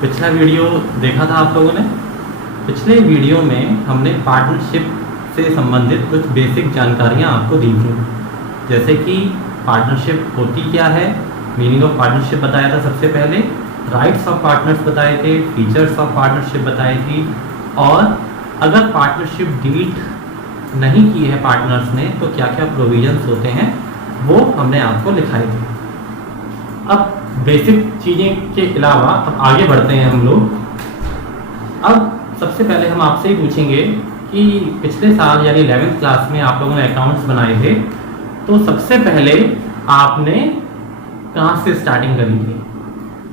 पिछला वीडियो देखा था आप लोगों ने। पिछले वीडियो में हमने पार्टनरशिप से संबंधित कुछ बेसिक जानकारियाँ आपको दी थी, जैसे कि पार्टनरशिप होती क्या है, मीनिंग ऑफ पार्टनरशिप बताया था सबसे पहले, राइट्स ऑफ पार्टनर्स बताए थे, फीचर्स ऑफ पार्टनरशिप बताई थी, और अगर पार्टनरशिप डीड नहीं की है पार्टनर्स ने तो क्या क्या प्रोविजंस होते हैं वो हमने आपको लिखाए थे। अब बेसिक चीज़ें के अलावा अब आगे बढ़ते हैं हम लोग। अब सबसे पहले हम आपसे ही पूछेंगे कि पिछले साल यानी 11th क्लास में आप लोगों ने अकाउंट्स बनाए थे, तो सबसे पहले आपने कहाँ से स्टार्टिंग करी थी,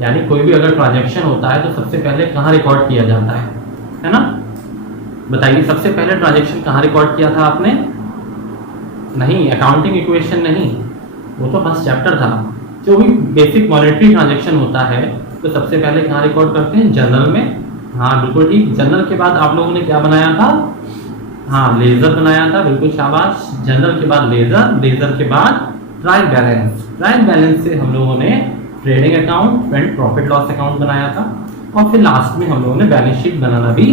यानी कोई भी अगर ट्रांजैक्शन होता है तो सबसे पहले कहाँ रिकॉर्ड किया जाता है ना। बताइए सबसे पहले ट्रांजैक्शन कहाँ रिकॉर्ड किया था आपने? नहीं, अकाउंटिंग इक्वेशन नहीं, वो तो फर्स्ट चैप्टर था। जो भी बेसिक मॉनेटरी ट्रांजैक्शन होता है तो सबसे पहले कहाँ रिकॉर्ड करते हैं? जर्नल में। हाँ बिल्कुल ठीक। जर्नल के बाद आप लोगों ने क्या बनाया था? हाँ, लेजर बनाया था, बिल्कुल शाबाश। जर्नल के बाद लेजर, लेजर के बाद ट्रायल बैलेंस। ट्रायल बैलेंस से हम लोगों ने trading account and profit loss account बनाया था, और फिर लास्ट में हम लोगों ने बैलेंस शीट बनाना भी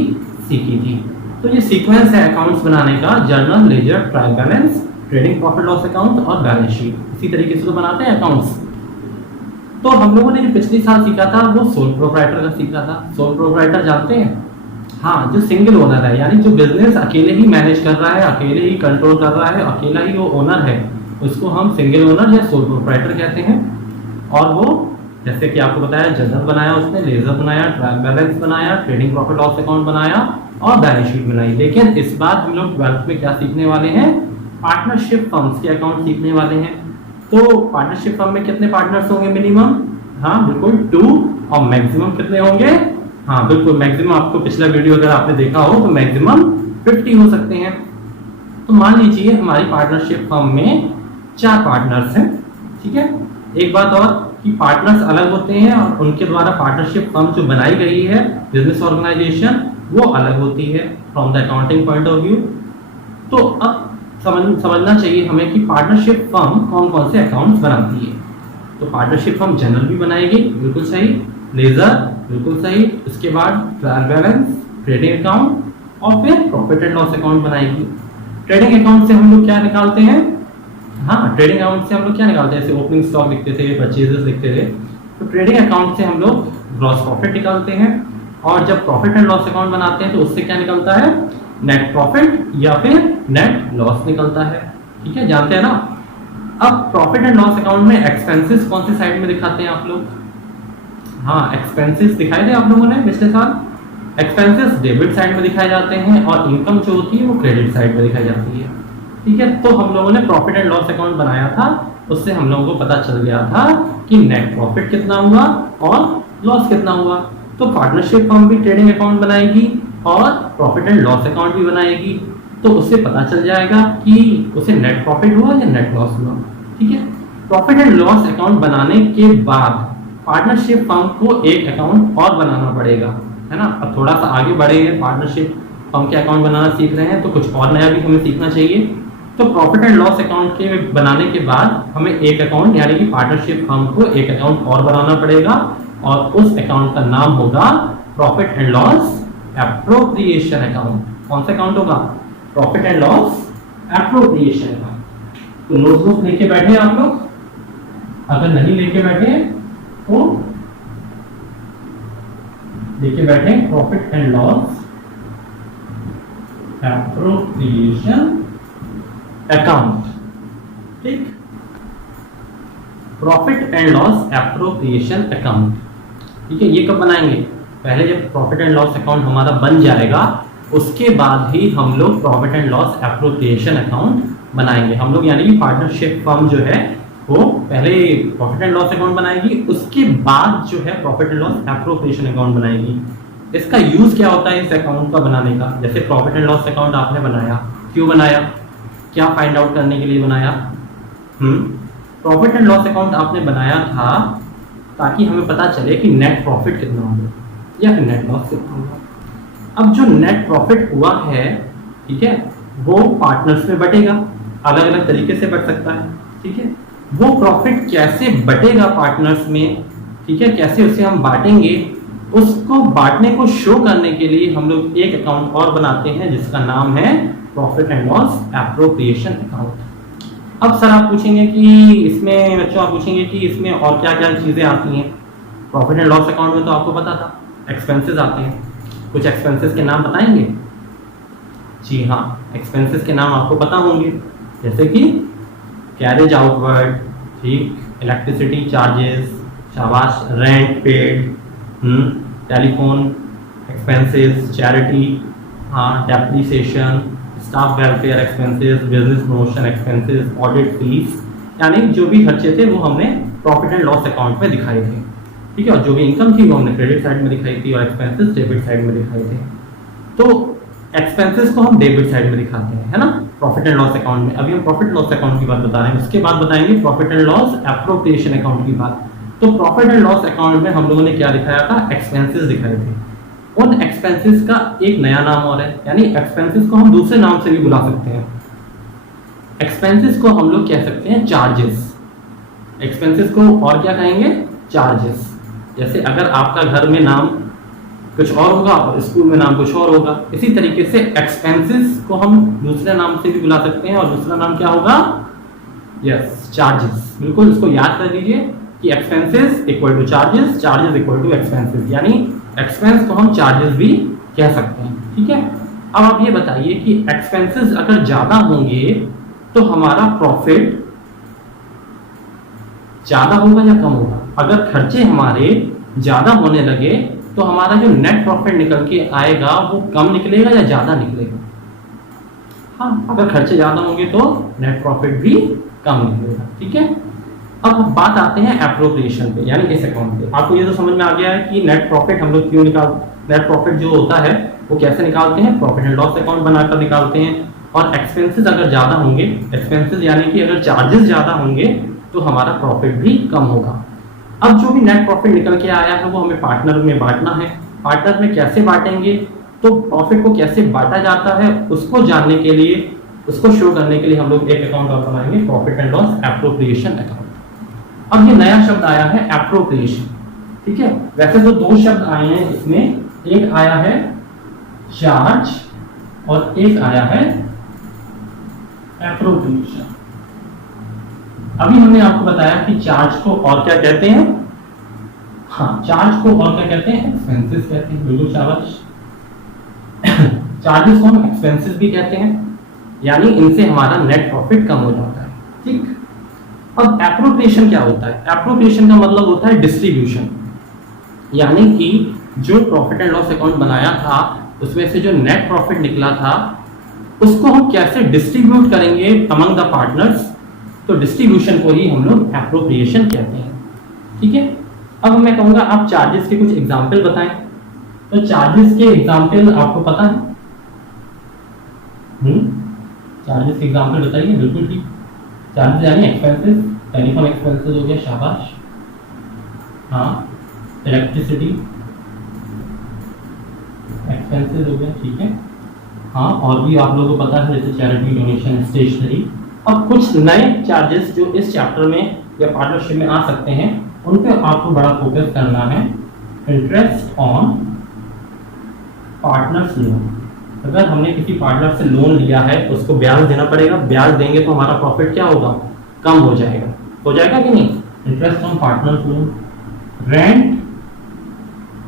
सीखी थी। तो ये सीक्वेंस है अकाउंट्स बनाने का, journal, ledger, trial balance, trading, profit loss account और बैलेंस शीट। इसी तरीके से तो बनाते हैं अकाउंट्स। तो हम लोगों ने जो पिछले साल सीखा था वो सोल प्रोप्राइटर का सीखा था। सोल प्रोप्राइटर जानते हैं? हाँ, जो सिंगल ओनर है, यानी जो बिजनेस अकेले ही मैनेज कर रहा है, अकेले ही कंट्रोल कर रहा है, अकेला ही वो ओनर है, उसको हम सिंगल ओनर या सोल प्रोप्राइटर कहते हैं। और वो जैसे कि आपको बताया, जर्नल बनाया उसने, लेजर बनाया, ट्रायल बैलेंस बनाया, ट्रेडिंग प्रॉफिट लॉस अकाउंट बनाया और बैलेंस शीट बनाई। लेकिन इस बार हम लोग 12th में क्या सीखने वाले हैं? पार्टनरशिप फर्म्स के अकाउंट सीखने वाले हैं। तो पार्टनरशिप फर्म में कितने पार्टनर्स होंगे मिनिमम? हाँ बिल्कुल 2। और मैक्सिमम कितने होंगे? हाँ बिल्कुल, मैक्सिमम आपको पिछला वीडियो अगर आपने देखा हो तो मैक्सिमम 50 हो सकते हैं। तो मान लीजिए हमारी पार्टनरशिप फर्म में 4 पार्टनर्स हैं, ठीक है। एक बात और कि पार्टनर्स अलग होते हैं और उनके द्वारा पार्टनरशिप फर्म जो बनाई गई है, बिजनेस ऑर्गेनाइजेशन, वो अलग होती है from the accounting point of view. तो अब समझना चाहिए हमें कि पार्टनरशिप फर्म कौन कौन से अकाउंट्स बनाती है। तो पार्टनरशिप फर्म जनरल भी बनाएगी, बिल्कुल सही, लेजर बिल्कुल सही, उसके बाद ट्रायल बैलेंस, ट्रेडिंग अकाउंट और फिर प्रॉफिट एंड लॉस अकाउंट बनाएगी। ट्रेडिंग अकाउंट से हम लोग क्या निकालते हैं? हाँ, ट्रेडिंग अकाउंट से हम लोग क्या निकालते हैं? जैसे ओपनिंग स्टॉक लिखते थे, परचेजेस लिखते थे। तो ट्रेडिंग अकाउंट से हम लोग ग्रॉस प्रॉफिट निकालते हैं, और जब प्रॉफिट एंड लॉस अकाउंट बनाते हैं तो उससे क्या निकलता है? नेट प्रॉफिट या फिर नेट लॉस निकलता है, ठीक है, जानते हैं ना। अब प्रॉफिट एंड लॉस अकाउंट में एक्सपेंसेस कौन सी साइड में दिखाते हैं आप लोग? हाँ, एक्सपेंसेस दिखाए थे आप लोगों ने पिछले साल। एक्सपेंसेस डेबिट साइड में दिखाए जाते हैं और इनकम जो होती है वो क्रेडिट साइड में दिखाई जाती है, ठीक है। तो हम लोगों ने प्रॉफिट एंड लॉस अकाउंट बनाया था, उससे हम लोगों को पता चल गया था कि नेट प्रॉफिट कितना हुआ और लॉस कितना हुआ। तो पार्टनरशिप फर्म भी ट्रेडिंग अकाउंट बनाएगी और प्रॉफिट एंड लॉस अकाउंट भी बनाएगी, तो उससे पता चल जाएगा कि उसे नेट प्रॉफिट हुआ या नेट लॉस हुआ, ठीक है। प्रॉफिट एंड लॉस अकाउंट बनाने के बाद पार्टनरशिप फर्म को एक अकाउंट और बनाना पड़ेगा, है ना। अब थोड़ा सा आगे बढ़े हैं, पार्टनरशिप फर्म के अकाउंट बनाना सीख रहे हैं, तो कुछ और नया भी हमें सीखना चाहिए। तो प्रॉफिट एंड लॉस अकाउंट के बनाने के बाद हमें एक अकाउंट यानी कि पार्टनरशिप फर्म को एक अकाउंट और बनाना पड़ेगा, और उस अकाउंट का नाम होगा profit and loss appropriation account. कौन सा अकाउंट होगा? Profit and loss appropriation account. तो नोटबुक लेके बैठे आप लोग, अगर नहीं लेके बैठे तो लेके बैठे profit and loss appropriation account, ठीक। Profit and loss appropriation account, ठीक है। ये कब बनाएंगे? पहले जब प्रॉफिट एंड लॉस अकाउंट हमारा बन जाएगा उसके बाद ही हम लोग profit and loss appropriation account बनाएंगे। हम लोग यानी कि पार्टनरशिप फर्म जो है वो पहले प्रॉफिट एंड लॉस अकाउंट बनाएगी, उसके बाद जो है profit and loss appropriation account बनाएगी। इसका यूज क्या होता है इस अकाउंट का बनाने का? जैसे प्रॉफिट एंड लॉस अकाउंट आपने बनाया, क्यों बनाया? क्या फाइंड आउट करने के लिए बनाया? प्रॉफिट एंड लॉस अकाउंट आपने बनाया था ताकि हमें पता चले कि नेट प्रॉफिट कितना होगा या फिर नेट लॉस कितना होगा। अब जो नेट प्रॉफिट हुआ है, ठीक है, वो पार्टनर्स में बटेगा, अलग अलग तरीके से बट सकता है, ठीक है। वो प्रॉफिट कैसे बटेगा पार्टनर्स में, ठीक है, कैसे उसे हम बांटेंगे, उसको बांटने को शो करने के लिए हम लोग एक अकाउंट और बनाते हैं जिसका नाम है profit and loss appropriation account. अब सर आप पूछेंगे कि इसमें बच्चों आप पूछेंगे कि इसमें और क्या क्या चीज़ें आती हैं। प्रॉफिट एंड लॉस अकाउंट में तो आपको पता था एक्सपेंसेस आते हैं। कुछ एक्सपेंसेस के नाम बताएंगे? जी हाँ, एक्सपेंसेस के नाम आपको पता होंगे, जैसे कि कैरेज आउटवर्ड, ठीक, इलेक्ट्रिसिटी चार्जेस, शाबाश, rent paid, telephone expenses, charity, हाँ, depreciation, staff welfare expenses, business promotion expenses, audit fees, यानी जो भी खर्चे थे वो हमने प्रॉफिट एंड लॉस अकाउंट में दिखाए थे, ठीक है। और जो भी इनकम थी वो हमने क्रेडिट साइड में दिखाई थी और एक्सपेंसेस डेबिट साइड में दिखाए थे। तो एक्सपेंसेस को हम डेबिट साइड में दिखाते हैं, है ना, प्रॉफिट एंड लॉस अकाउंट में। अभी हम प्रॉफिट लॉस अकाउंट की बात बता रहे हैं, उसके बाद बताएंगे profit and loss appropriation account की बात। तो प्रॉफिट एंड लॉस अकाउंट में हम लोगों ने क्या दिखाया था? एक्सपेंसेस दिखाए थे। उन एक्सपेंसेस का एक नया नाम और है, यानी एक्सपेंसेस को हम दूसरे नाम से भी बुला सकते हैं। एक्सपेंसेस को हम लोग कह सकते हैं चार्जेस। एक्सपेंसेस को और क्या कहेंगे? चार्जेस। जैसे अगर आपका घर में नाम कुछ और होगा और स्कूल में नाम कुछ और होगा, इसी तरीके से एक्सपेंसेस को हम दूसरे नाम से भी बुला सकते हैं और दूसरा नाम क्या होगा? Yes, charges. बिल्कुल, इसको याद कर लीजिए कि expenses equal to charges, charges equal to expenses, यानी एक्सपेंस को हम चार्जेस भी कह सकते हैं, ठीक है। अब आप ये बताइए कि एक्सपेंसेस अगर ज्यादा होंगे तो हमारा प्रॉफिट ज्यादा होगा या कम होगा? अगर खर्चे हमारे ज्यादा होने लगे तो हमारा जो नेट प्रॉफिट निकल के आएगा वो कम निकलेगा या ज्यादा निकलेगा? हाँ, अगर खर्चे ज्यादा होंगे तो नेट प्रॉफिट भी कम निकलेगा, ठीक है। अब बात आते हैं एप्रोप्रिएशन पे, यानी इस अकाउंट पे। आपको ये तो समझ में आ गया है कि नेट प्रॉफिट हम लोग क्यों नेट प्रॉफिट जो होता है वो कैसे निकालते हैं? प्रॉफिट एंड लॉस अकाउंट बनाकर निकालते हैं। और एक्सपेंसेस अगर ज्यादा होंगे, एक्सपेंसेस यानी कि अगर चार्जेस ज्यादा होंगे तो हमारा प्रॉफिट भी कम होगा। अब जो भी नेट प्रॉफिट निकल के आया है वो हमें पार्टनर में बांटना है। पार्टनर में कैसे बांटेंगे? तो प्रॉफिट को कैसे बांटा जाता है उसको जानने के लिए, उसको शो करने के लिए हम लोग एक अकाउंट और बनाएंगे, profit and loss appropriation account. अब ये नया शब्द आया है एप्रोप्रिएशन, ठीक है। वैसे तो दो शब्द आए हैं इसमें, एक आया है चार्ज और एक आया है एप्रोप्रिएशन। अभी हमने आपको बताया कि चार्ज को और क्या कहते हैं? हाँ, चार्ज को और क्या कहते हैं? एक्सपेंसेस कहते हैं। बिल्कुल शाबाश। चार्जेस को हम एक्सपेंसेस भी कहते हैं, यानी इनसे हमारा नेट प्रॉफिट कम हो जाता है, ठीक। अब एप्रोप्रिएशन क्या होता है? एप्रोप्रिएशन का मतलब होता है डिस्ट्रीब्यूशन, यानी कि जो प्रॉफिट एंड लॉस अकाउंट बनाया था उसमें से जो नेट प्रॉफिट निकला था उसको हम कैसे डिस्ट्रीब्यूट करेंगे अमंग द पार्टनर्स। तो डिस्ट्रीब्यूशन को ही हम लोग एप्रोप्रिएशन कहते हैं, ठीक है। अब मैं कहूंगा आप चार्जेस के कुछ एग्जाम्पल बताएं। तो चार्जेस के एग्जाम्पल आपको पता है? चार्जेस के एग्जाम्पल बताइए। बिल्कुल ठीक, चार्जेस यानी एक्सपेंसेस, टेलीफोन एक्सपेंसेस हो गया, शाबाश। हाँ, इलेक्ट्रिसिटी एक्सपेंसेस हो गया, ठीक है। हाँ, और भी आप लोगों को पता है जैसे चैरिटी, डोनेशन, स्टेशनरी। अब कुछ नए चार्जेस जो इस चैप्टर में या पार्टनरशिप में आ सकते हैं उन पे आपको बड़ा फोकस करना है। Interest on partners loan. अगर हमने किसी पार्टनर से लोन लिया है उसको ब्याज देना पड़ेगा, ब्याज देंगे तो हमारा प्रॉफिट क्या होगा? कम हो जाएगा कि नहीं? Interest on partners loan. Rent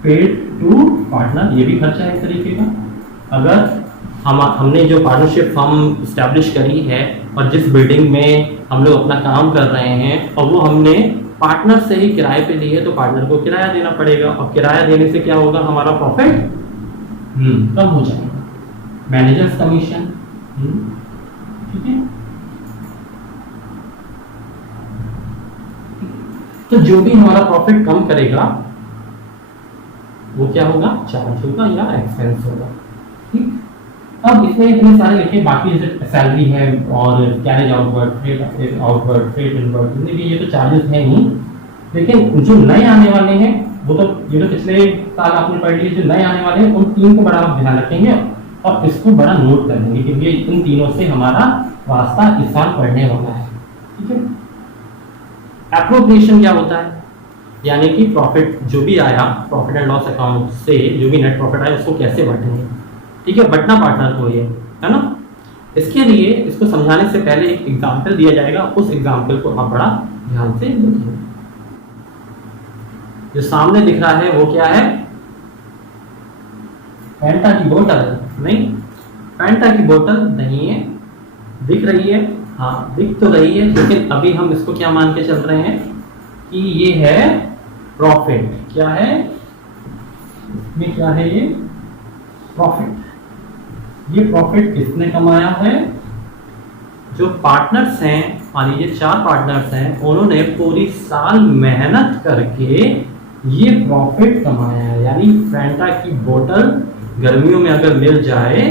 paid to partner, ये भी खर्चा है एक तरीके का। अगर हमने जो पार्टनरशिप फर्म स्टैब्लिश करी है और जिस बिल्डिंग में हम लोग अपना काम कर रहे हैं और वो हमने पार्टनर से ही किराए पे ली है तो पार्टनर को किराया देना पड़ेगा, और किराया देने से क्या होगा? हमारा प्रॉफिट कम हो जाएगा। मैनेजर्स कमीशन, ठीक है। तो जो भी हमारा प्रॉफिट कम करेगा वो क्या होगा? चार्ज होगा या एक्सपेंस होगा, ठीक। अब इसमें इतने सारे लिखे, बाकी जैसे सैलरी है और कैरेज आउटवर्ड, फ्रेट इनवर्ड, जितने भी ये तो चार्जेस हैं ही। लेकिन जो नए आने वाले हैं वो तो ये तो पिछले साल आपने पढ़ लिए, जो नए आने वाले हैं उन तीन को बड़ा आप ध्यान रखेंगे और इसको बड़ा नोट कर लेंगे क्योंकि इन तीनों से हमारा वास्ता इस साल पढ़ने वाला है, ठीक है। एप्रोप्रिएशन क्या होता है? यानी कि प्रॉफिट जो भी आया प्रॉफिट एंड लॉस अकाउंट से जो भी नेट प्रॉफिट आया उसको कैसे बांटेंगे। ठीक है, बंटना पार्टनर को ये है ना। इसके लिए इसको समझाने से पहले एक एग्जाम्पल दिया जाएगा, उस एग्जाम्पल को आप बड़ा ध्यान से देखिए। जो सामने दिख रहा है वो क्या है, फैंटा की बोतल। नहीं, फैंटा की बोतल नहीं है, दिख रही है, हाँ दिख तो रही है, लेकिन अभी हम इसको क्या मान के चल रहे हैं कि ये है प्रॉफिट। क्या है ये, क्या है ये प्रॉफिट। ये प्रॉफिट किसने कमाया है, जो पार्टनर्स हैं, मान लीजिए 4 पार्टनर्स हैं, उन्होंने पूरी साल मेहनत करके ये प्रॉफिट कमाया है। यानी फैंटा की बोतल गर्मियों में अगर मिल जाए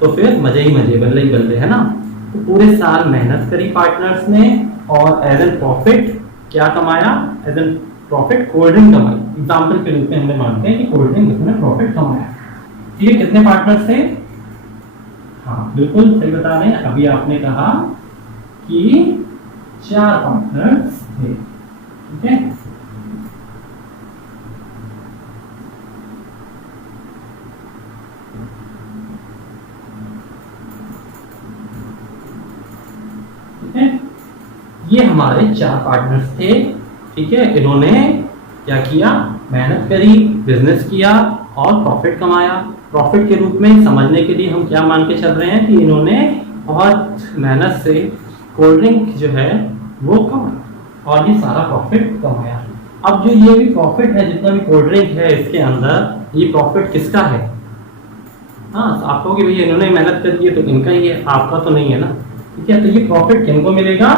तो फिर मजे ही मजे, बल्ले ही बल्ले, है ना। तो पूरे साल मेहनत करी पार्टनर्स ने और एज एन प्रॉफिट क्या कमाया, as an profit cold drink कमाई। एग्जाम्पल के रूप में हमने मानते हैं कि कोल्ड ड्रिंक इसमें प्रॉफिट कमाया। ठीक है, कितने पार्टनर्स थे, हाँ बिल्कुल सही बता रहे हैं, अभी आपने कहा कि 4 पार्टनर्स थे। ठीक है, ये हमारे 4 पार्टनर्स थे। ठीक है, इन्होंने क्या किया, मेहनत करी, बिजनेस किया और प्रॉफिट कमाया। प्रॉफिट के रूप में समझने के लिए हम क्या मान के चल रहे हैं कि इन्होंने बहुत मेहनत से कोल्ड ड्रिंक जो है वो कमाया और ये सारा प्रॉफिट कमाया। अब जो ये भी प्रॉफिट है, जितना भी कोल्ड ड्रिंक है इसके अंदर, ये प्रॉफिट किसका है, हाँ आप कहोगे भैया इन्होंने मेहनत कर दी है तो इनका ही है, आपका तो नहीं है ना। ठीक है, तो ये प्रॉफिट किनको मिलेगा,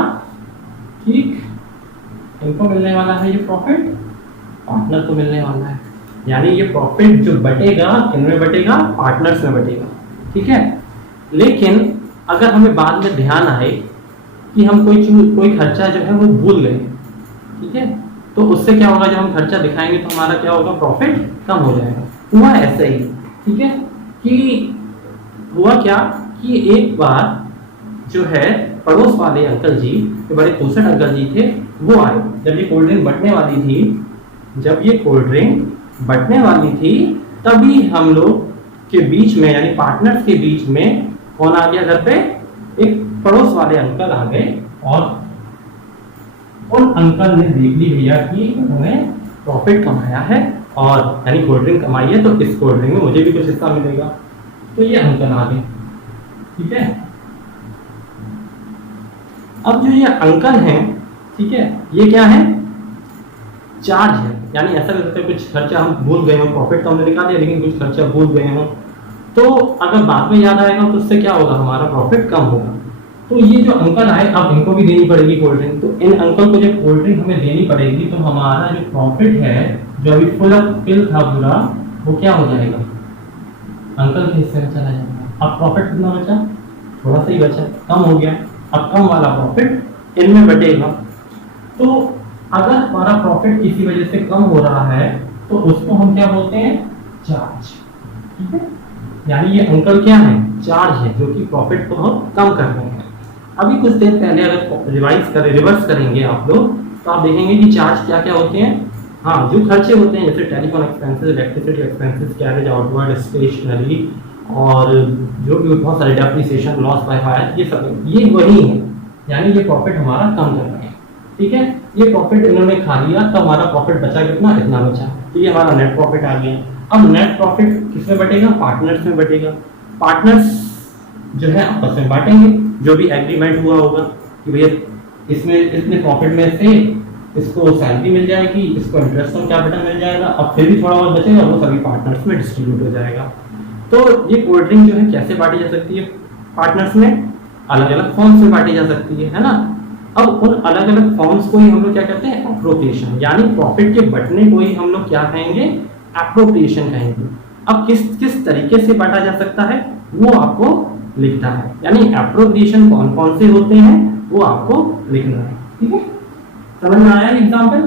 ठीक इनको मिलने वाला है, ये प्रॉफिट पार्टनर को मिलने वाला है। यानी ये प्रॉफिट जो बटेगा किनमें बटेगा, पार्टनर्स में बटेगा। ठीक है, लेकिन अगर हमें बाद में ध्यान आए कि हम कोई खर्चा जो है वो भूल गए, ठीक है, तो उससे क्या होगा, जब हम खर्चा दिखाएंगे तो हमारा क्या होगा, प्रॉफिट कम हो जाएगा। हुआ ऐसे ही, ठीक है, कि हुआ क्या कि एक बार जो है पड़ोस वाले अंकल जी, जो बड़े खूबसूरत अंकल जी थे, वो आए जब ये कोल्ड ड्रिंक बंटने वाली थी। जब ये कोल्ड ड्रिंक बंटने वाली थी तभी हम लोग के बीच में, यानी पार्टनर्स के बीच में कौन आ गया घर पे, एक पड़ोस वाले अंकल आ गए और उन अंकल ने देख ली भैया कि उन्होंने प्रॉफिट कमाया है और यानी कोल्ड ड्रिंक कमाई है, तो इस कोल्ड ड्रिंक में मुझे भी कुछ हिस्सा मिलेगा। तो ये अंकल आ गए। ठीक है, अब जो ये अंकल हैं, ठीक है, ये क्या है, चार्ज है। यानी ऐसा लगता है कुछ खर्चा हम भूल गए हो, प्रॉफिट तो हमने निकाल दिया लेकिन कुछ खर्चा भूल गए हो, तो अगर बाद में याद आएगा तो उससे क्या होगा, हमारा प्रॉफिट कम होगा। तो ये जो अंकल आए, अब इनको भी देनी पड़ेगी कोल्ड ड्रिंक, तो इन अंकल को जब कोल्ड ड्रिंक हमें देनी पड़ेगी तो हमारा जो प्रॉफिट है, जो अभी फिल था पूरा, वो क्या हो जाएगा, अंकल के हिस्से में चला जाएगा। अब प्रॉफिट कितना बचा, थोड़ा सा ही बचा, कम हो गया। अब कम वाला प्रॉफिट इनमें बटेगा। तो अगर हमारा प्रॉफिट किसी वजह से कम हो रहा है तो उसको हम क्या बोलते हैं, चार्ज। ठीक है, यानी ये अंकल क्या है, चार्ज है, जो कि प्रॉफिट को हम कम कर रहे हैं। अभी कुछ देर पहले अगर रिवर्स करेंगे आप लोग, तो आप देखेंगे कि चार्ज क्या क्या होते हैं। हाँ, जो खर्चे होते हैं जैसे telephone expenses, electricity expenses, carriage outward, stationery और जो भी बहुत सारे डेप्रिसिएशन, लॉस बाय हायर, ये सब ये वही है। यानी ये प्रॉफिट हमारा कम कर रहे हैं। ठीक है, ये प्रॉफिट इन्होंने खा लिया तो हमारा प्रॉफिट बचा कितना, इतना बचा। तो ये हमारा नेट प्रॉफिट आ गया। अब नेट प्रॉफिट किसमें बटेगा, पार्टनर्स में बटेगा। पार्टनर्स जो है आपस में बांटेंगे, जो भी एग्रीमेंट हुआ होगा कि भैया इसमें इतने प्रॉफिट में से इसको सैलरी मिल जाएगी, इसको इंटरेस्ट ऑन कैपिटल मिल जाएगा, अब फिर भी थोड़ा बहुत बचेगा, वो सभी पार्टनर्स में डिस्ट्रीब्यूट हो जाएगा। तो ये कोल्ड ड्रिंक जो है कैसे बांटी जा सकती है, पार्टनर्स में अलग अलग फॉर्म्स में बांटी जा सकती है ना। अब उन अलग अलग फॉर्म्स को ही हम लोग क्या कहते हैं, एप्रोप्रिएशन, यानी प्रॉफिट के बंटने को ही हम लोग क्या कहेंगे, एप्रोप्रिएशन कहेंगे। अब किस तरीके से बांटा जा सकता है वो आपको लिखना है, यानी एप्रोप्रिएशन कौन कौन से होते हैं वो आपको लिखना है। ठीक है, समझ में आया एग्जाम्पल।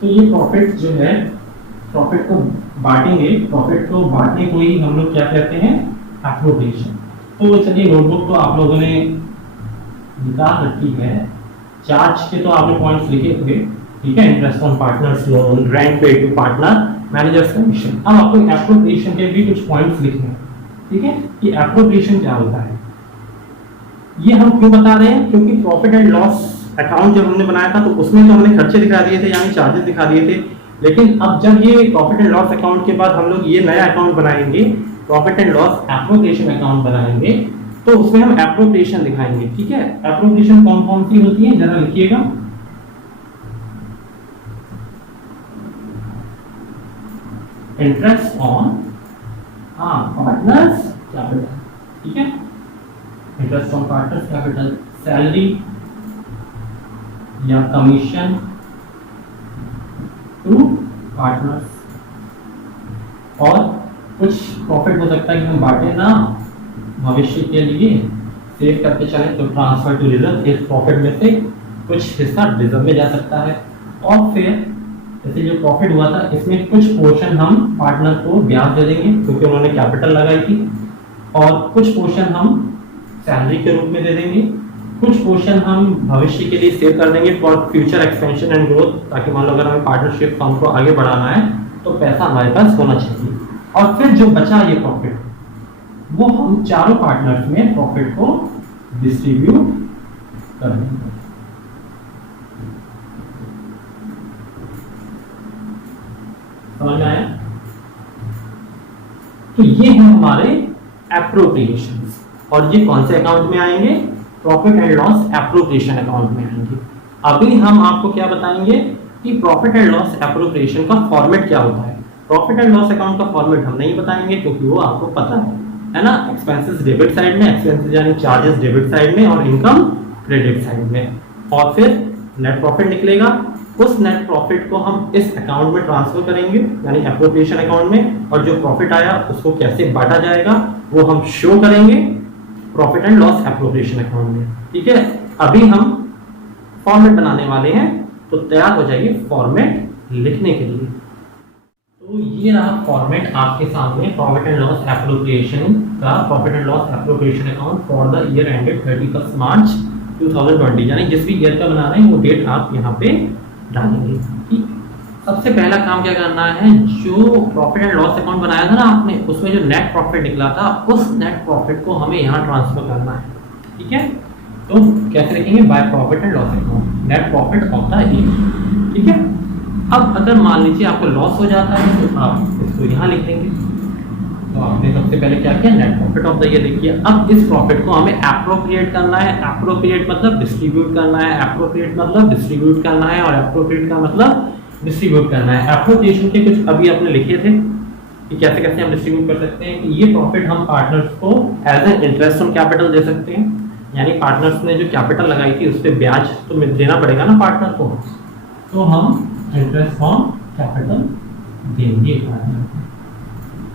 तो ये प्रॉफिट जो है, प्रॉफिट को बांटेंगे, प्रॉफिट को बांटने को ही हम लोग क्या कहते हैं, एप्रोप्रिएशन। तो चलिए नोटबुक तो आप लोगों ने निकाल रखी है, चार्ज के तो आपने पॉइंट्स लिखे थे, ठीक है, interest on partners loan, rent paid to partner, managers commission. अब आपको एप्रोप्रिएशन के भी कुछ पॉइंट्स लिखने हैं, ठीक है, कि एप्रोप्रिएशन क्या होता है। ये हम क्यों बता रहे हैं, क्योंकि प्रॉफिट एंड लॉस अकाउंट जब हमने बनाया था तो उसमें तो हमने खर्चे दिखा दिए थे, यानी चार्जेस दिखा दिए थे। लेकिन अब जब ये प्रॉफिट एंड लॉस अकाउंट के बाद हम लोग ये नया अकाउंट बनाएंगे, profit and loss appropriation account बनाएंगे, तो उसमें हम एप्रोप्रिएशन दिखाएंगे। ठीक है, एप्रोप्रिएशन कौन कौन सी होती है जरा लिखिएगा। इंटरेस्ट ऑन पार्टनर्स कैपिटल, ठीक है, interest on partners capital, salary या कमीशन टू पार्टनर्स, और कुछ प्रॉफिट हो सकता है कि हम बांटे ना भविष्य के लिए सेव करके चलें, तो ट्रांसफर टू रिजर्व, इस प्रॉफिट में से कुछ हिस्सा रिजर्व में जा सकता है। और फिर जैसे जो प्रॉफिट हुआ था इसमें कुछ पोर्शन हम पार्टनर को ब्याज दे देंगे क्योंकि उन्होंने कैपिटल लगाई थी, और कुछ पोर्शन हम सैलरी के रूप में दे देंगे, कुछ पोर्शन हम भविष्य के लिए सेव कर देंगे for future expansion and growth, ताकि मान लो अगर हमें पार्टनरशिप फर्म को आगे बढ़ाना है तो पैसा हमारे पास होना चाहिए। और फिर जो बचा ये प्रॉफिट, वो हम चारों पार्टनर्स में प्रॉफिट को डिस्ट्रीब्यूट कर देंगे। समझ में आया? तो ये है हमारे एप्रोप्रिएशंस, और ये कौन से अकाउंट में आएंगे, profit and loss appropriation account में आएंगे। अभी हम आपको क्या बताएंगे कि प्रॉफिट एंड लॉस एप्रोप्रिएशन का फॉर्मेट क्या होता है। प्रॉफिट एंड लॉस अकाउंट का फॉर्मेट हम नहीं बताएंगे क्योंकि वो आपको पता है ना, एक्सपेंसेस डेबिट साइड में, एक्सपेंसेस यानी चार्जेस डेबिट साइड में, और इनकम क्रेडिट साइड में, और फिर नेट प्रॉफिट निकलेगा। उस नेट प्रॉफिट को हम इस अकाउंट में ट्रांसफर करेंगे यानी एप्रोप्रिएशन अकाउंट में, और जो प्रॉफिट आया उसको कैसे बांटा जाएगा वो हम शो करेंगे profit and loss appropriation account में। ठीक है, अभी हम फॉर्मेट बनाने वाले हैं, तो तैयार हो जाइए फॉर्मेट लिखने के लिए। तो ये रहा फॉर्मेट आपके सामने, प्रॉफिट एंड लॉस एप्रोप्रिएशन का, profit and loss appropriation account for the year ended 31 मार्च 2020, यानी जिस भी ईयर का बना रहे हैं वो डेट आप यहाँ पे डालेंगे। ठीक, सबसे पहला काम क्या करना है, जो प्रॉफिट एंड लॉस अकाउंट बनाया था ना आपने, उसमें जो नेट प्रॉफिट निकला था उस नेट प्रॉफिट को हमें यहाँ ट्रांसफर करना है। ठीक है, तो कैसे लिखेंगे, by profit and loss account, net profit of the year. ठीक है, अब अगर मान लीजिए आपको लॉस हो जाता है तो आप इसको यहाँ लिख देंगे। तो आपने सबसे पहले क्या किया, net profit of the year लिखिए। अब इस प्रॉफिट को हमें एप्रोप्रिएट करना है, एप्रोप्रिएट मतलब डिस्ट्रीब्यूट करना है, एप्रोप्रिएट मतलब डिस्ट्रीब्यूट करना है, और एप्रोप्रिएट का मतलब डिस्ट्रीब्यूट करना है। एप्रोप्रिएशन के कुछ अभी आपने लिखे थे कि कैसे कैसे हम डिस्ट्रीब्यूट कर सकते हैं, कि ये प्रॉफिट हम पार्टनर्स को as an interest on capital दे सकते हैं, यानी पार्टनर्स ने जो कैपिटल लगाई थी उस पर ब्याज तो देना पड़ेगा ना पार्टनर को, तो हम इंटरेस्ट ऑन कैपिटल देंगे पार्टनर को।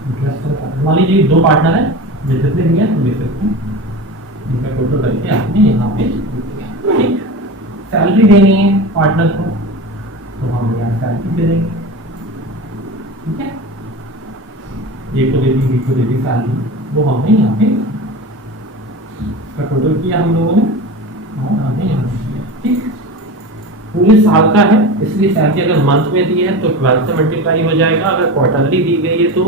इंटरेस्ट ऑन कैपिटल, मान लीजिए दो पार्टनर है, जितने भी हैं दे सकते हैं, इनका टोटल करके आपने यहाँ पे ठीक। सैलरी देनी है पार्टनर को, तो हम यहाँ सैलरी दे देंगे। ठीक है, ए को दे दी, बी को दे दी सैलरी, वो हमने यहाँ पे टोटल किया हम लोगों ने, और हमने यहाँ किया। ठीक, पूरे साल का है इसलिए सैलरी अगर मंथ में दी है तो 12 से मल्टीप्लाई हो जाएगा, अगर क्वार्टरली दी गई है तो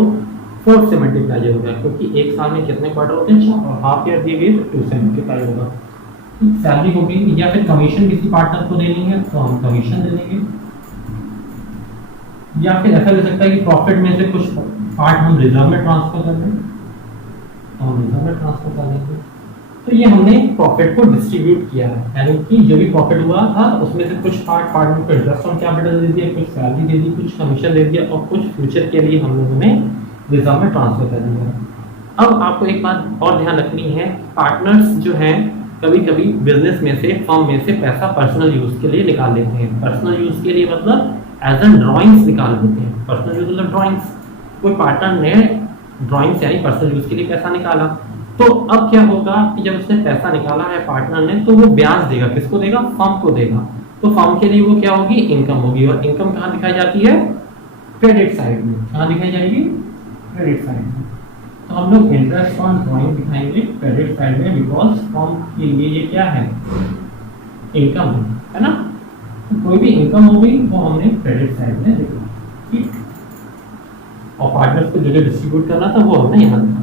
4 से मल्टीप्लाई होगा, क्योंकि एक साल में कितने क्वार्टर होते हैं, 4, और हाफ ईयर दी गई तो 2 से मल्टीप्लाई होगा। सैलरी हो गई, या फिर कमीशन किसी पार्टनर को देनी है तो हम कमीशन दे देंगे, या फिर ऐसा हो सकता है कि प्रॉफिट में से कुछ पार्ट हम रिजर्व में ट्रांसफर कर दें, तो हम रिजर्व में ट्रांसफर कर देंगे। तो ये हमने प्रॉफिट को डिस्ट्रीब्यूट किया है, यानी कि जो भी प्रॉफिट हुआ था उसमें से कुछ पार्ट को इंटरेस्ट ऑन कैपिटल दे दिया, कुछ सैलरी दे दी, कुछ कमीशन दे दिया, और कुछ फ्यूचर के लिए हम लोगों ने रिजर्व में ट्रांसफर कर दिया। अब आपको एक बात और ध्यान रखनी है, पार्टनर्स जो हैं कभी कभी बिजनेस में से, फर्म में से पैसा पर्सनल यूज के लिए निकाल लेते हैं। पर्सनल यूज के लिए मतलब एज एन ड्राइंग्स निकाल लेते हैं। पर्सनल यूज मतलब ड्राइंग्स, कोई पार्टनर ने ड्राइंग्स यानी पर्सनल यूज के लिए पैसा निकाला, तो अब क्या होगा कि जब उसने पैसा निकाला है पार्टनर ने, तो वो ब्याज देगा, किसको देगा, फर्म को देगा। तो फर्म के लिए वो क्या होगी, इनकम होगी, और इनकम कहाँ दिखाई जाती है, क्रेडिट साइड में। कहाँ दिखाई जाएगी, क्रेडिट साइड में। तो हम लोग इंटरेस्ट ऑन ड्राइंग दिखाएंगे क्रेडिट साइड में, बिकॉज फर्म के लिए ये क्या है, इनकम है ना। कोई भी इनकम हो गई वो हमने क्रेडिट साइड में लिखा, ठीक। और पार्टनर्स को जो जो डिस्ट्रीब्यूट करना था वो हमने यहाँ लिखा।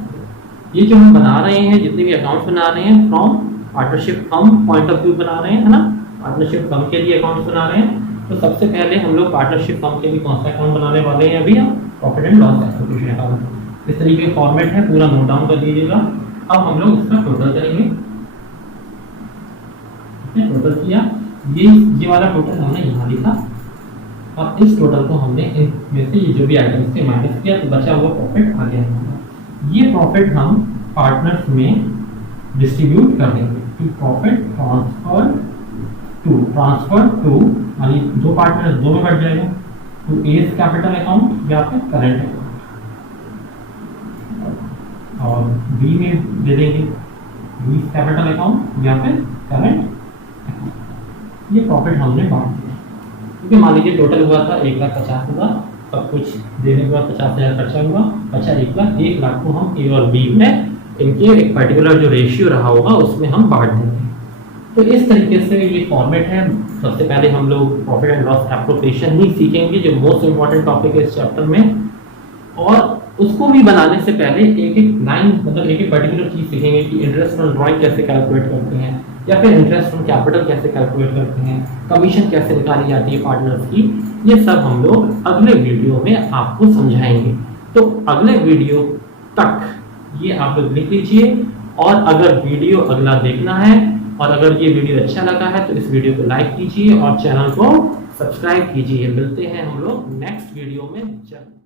ये जो हम बना रहे हैं, जितने भी अकाउंट्स बना रहे हैं from partnership firm point of view बना रहे हैं, है ना, पार्टनरशिप फर्म के लिए अकाउंट्स बना रहे हैं। तो सबसे पहले हम लोग पार्टनरशिप फर्म के लिए कौन सा अकाउंट बनाने वाले हैं, अभी हम profit and loss association account. इस तरीके का फॉर्मेट है, पूरा नोट डाउन कर लीजिएगा। अब हम लोग इसका टोटल करेंगे, टोटल किया, ये वाला टोटल हमने यहाँ लिखा, और इस टोटल को हमने इनमें से ये जो भी आइटम्स थे माइनस किया, तो बचा हुआ प्रॉफिट आ गया। ये प्रॉफिट हम पार्टनर्स में डिस्ट्रीब्यूट कर देंगे कि प्रॉफिट ट्रांसफर टू, यानी दो पार्टनर दो में बढ़ जाएगा, टू एज कैपिटल अकाउंट या फिर करंट अकाउंट, और बी में दे देंगे बी कैपिटल अकाउंट या फिर करंट अकाउंट। ये प्रॉफिट हमने बांट दिया, क्योंकि मान लीजिए टोटल हुआ था 1,50,000, सब कुछ देने के बाद 50,000 खर्चा हुआ, बचा 1,00,000 को हम ए और बी में इनके एक पर्टिकुलर जो रेशियो रहा होगा उसमें हम बांट देंगे। तो इस तरीके से ये फॉर्मेट है। सबसे पहले हम लोग प्रॉफिट एंड लॉस एप्रोप्रिएशन ही सीखेंगे, जो मोस्ट इंपॉर्टेंट टॉपिक है इस चैप्टर में, और उसको भी बनाने से पहले एक एक लाइन, मतलब एक एक पर्टिकुलर चीज सीखेंगे कि इंटरेस्ट ऑन ड्रॉइंग कैसे कैलकुलेट करते हैं, या फिर इंटरेस्ट ऑन कैपिटल कैसे कैलकुलेट करते हैं, कमीशन कैसे निकाली जाती है पार्टनर्स की। ये सब हम लोग अगले वीडियो में आपको समझाएंगे। तो अगले वीडियो तक ये आप लोग लिख लीजिए, और अगर वीडियो अगला देखना है और अगर ये वीडियो अच्छा लगा है तो इस वीडियो को लाइक कीजिए और चैनल को सब्सक्राइब कीजिए। मिलते हैं हम लोग नेक्स्ट वीडियो में जल्द।